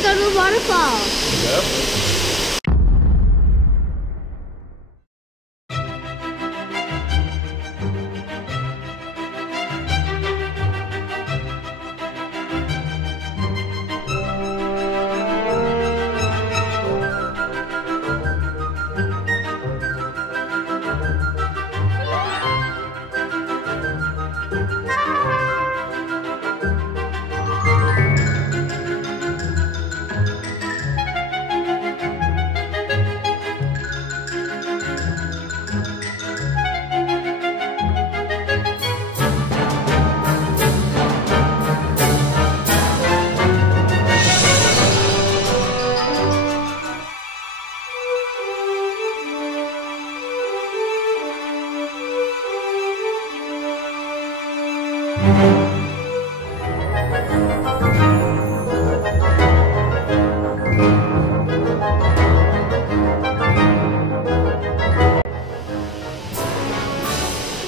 Let's go to the waterfall. Yep.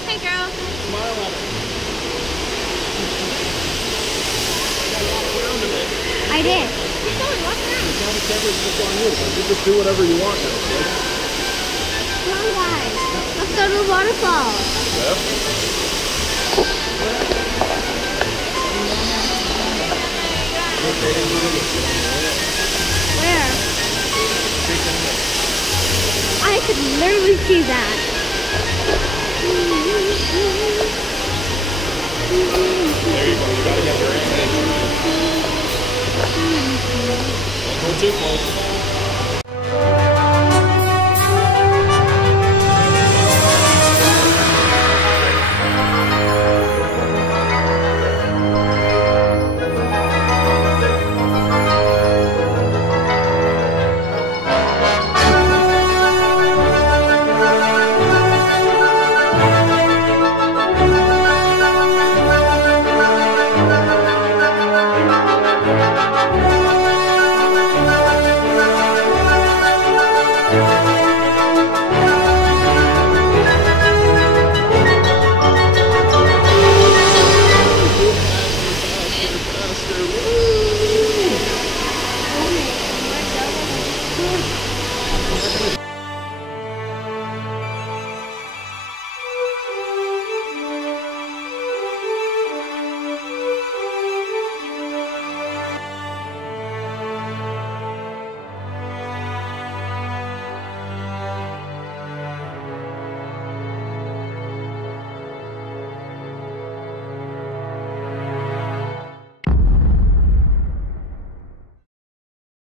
Hey girl. Smile at her. I did. Now the camera's just on you. You just do whatever you want now. Come on guys. Let's go to the waterfall. Yep. Where? I could literally see that. There you go. You gotta get your angle. Don't go too close.